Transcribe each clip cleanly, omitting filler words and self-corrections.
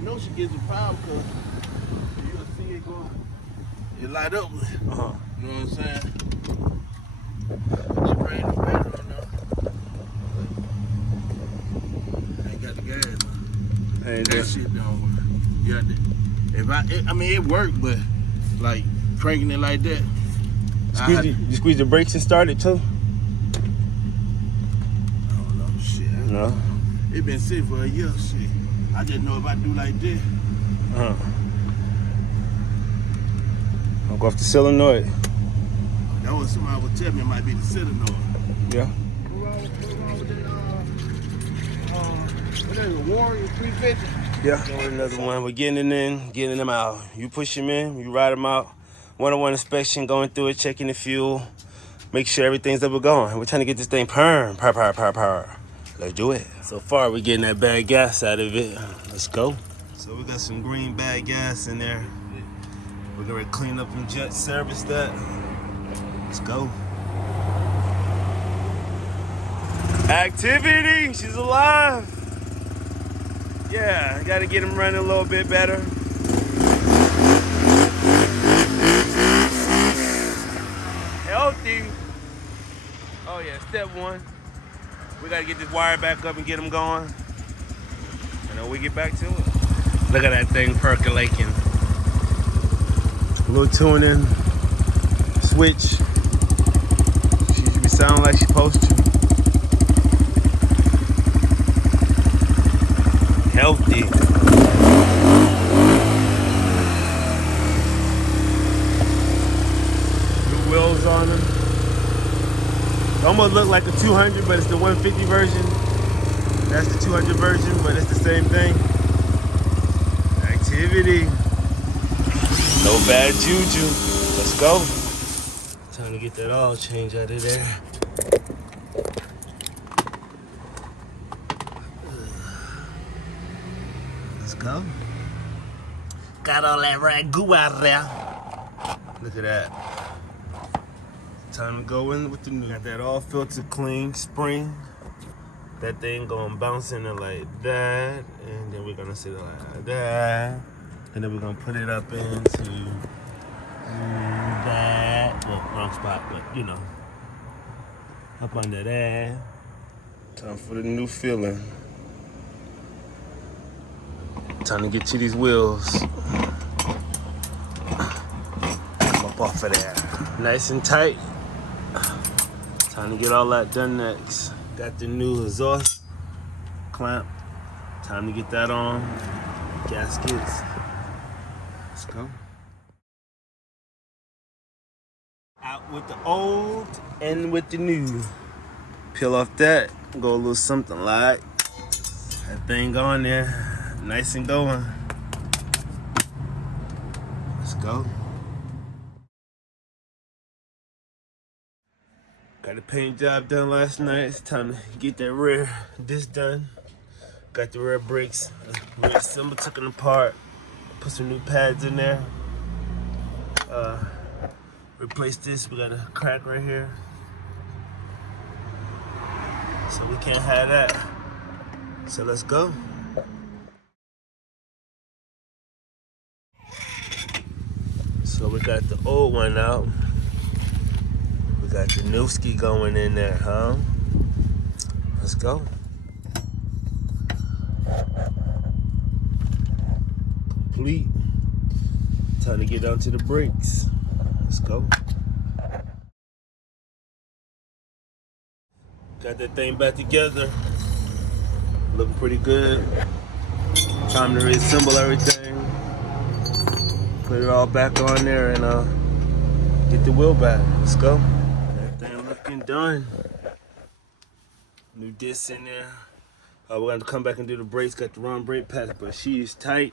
know she gets the power because you'll see it go, it light up. You know what I'm saying? She bring the battery on now. I ain't got the gas. That shit don't work. Yeah, I mean it worked, but like cranking it like that. You squeeze the brakes and start it too? I don't know, shit. No. It been sitting for a year, shit. I just know if I do like this. I'll go off the solenoid. That was somebody would tell me it might be the solenoid. Yeah. What wrong with that, what is it, Warrior 350? Yeah. Another one. We're getting in, getting them out. You push them in, you ride them out. One-on-one inspection, going through it, checking the fuel. Make sure everything's up and going. We're trying to get this thing purr. Let's do it. So far, we're getting that bad gas out of it. Let's go. So we got some green bad gas in there. We're gonna clean up and jet service that. Let's go. Activity, she's alive. Yeah, I gotta get him running a little bit better. Healthy. Oh yeah, step one. We gotta get this wire back up and get them going. And then we get back to it. Look at that thing percolating. A little tuning, switch. She should be sounding like she's supposed to. Healthy. New wheels on them. It almost look like a 200, but it's the 150 version. That's the 200 version, but it's the same thing. Activity. No bad juju. Let's go. Time to get that oil change out of there. Let's go. Got all that ragu out there. Look at that. Time to go in with the new. Got that all filter clean spring. That thing gonna bounce in there like that, and then we're gonna sit it like that, and then we're gonna put it up into that. Well, wrong spot, but you know, up under there. Time for the new feeling. Time to get to these wheels. Come up off of there. Nice and tight. Time to get all that done next. Got the new exhaust clamp. Time to get that on. Gaskets. Let's go. Out with the old and with the new. Peel off that. Go a little something like that thing on there. Nice and going. Let's go. Got the paint job done last night. It's time to get that rear disc done. Got the rear brakes reassembled, took them apart. Put some new pads in there. Replace this. We got a crack right here. So we can't have that. So let's go. So we got the old one out. We got the Newski going in there, huh? Let's go. Complete. Time to get down to the brakes. Let's go. Got that thing back together. Looking pretty good. Time to reassemble everything. Put it all back on there and get the wheel back. Let's go. Everything looking done. New disc in there. We're going to come back and do the brakes. Got the wrong brake pads, but she is tight.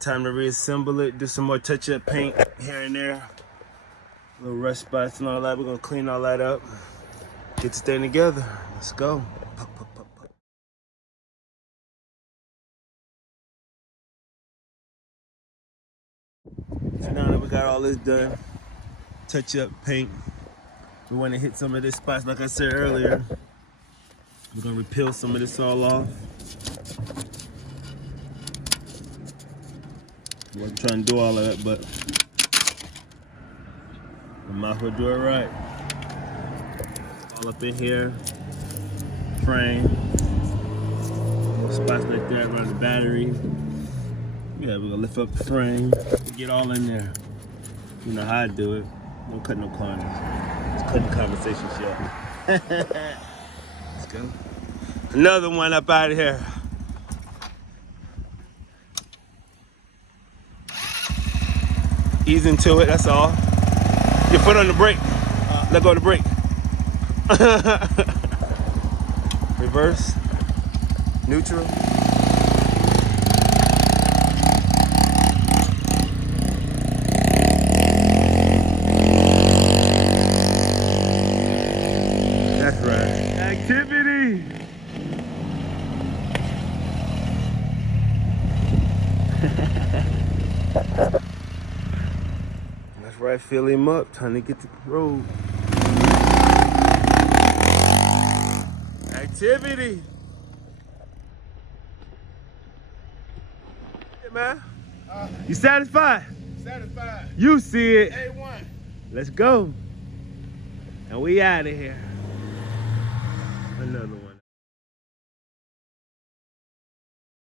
Time to reassemble it. Do some more touch-up paint here and there. Little rust spots and all that. We're going to clean all that up. Get this thing together. Let's go. So now that we got all this done, touch-up paint. We want to hit some of this spots, like I said earlier. We're going to repel some of this all off. Wasn't trying to do all of that, but I might as well do it right. All up in here, frame, more spots like that around the battery. Yeah, we're gonna lift up the frame, get all in there. You know how I do it. Don't cut no corners. Just cutting conversation short. Let's go. Another one up out of here. Ease into it, that's all. Your foot on the brake. Let go of the brake. Reverse. Neutral. That's right. Activity. That's right, fill him up, trying to get to the road. Activity. Hey, man. You satisfied? Satisfied. You see it. A1. Let's go. And we out of here. Another one.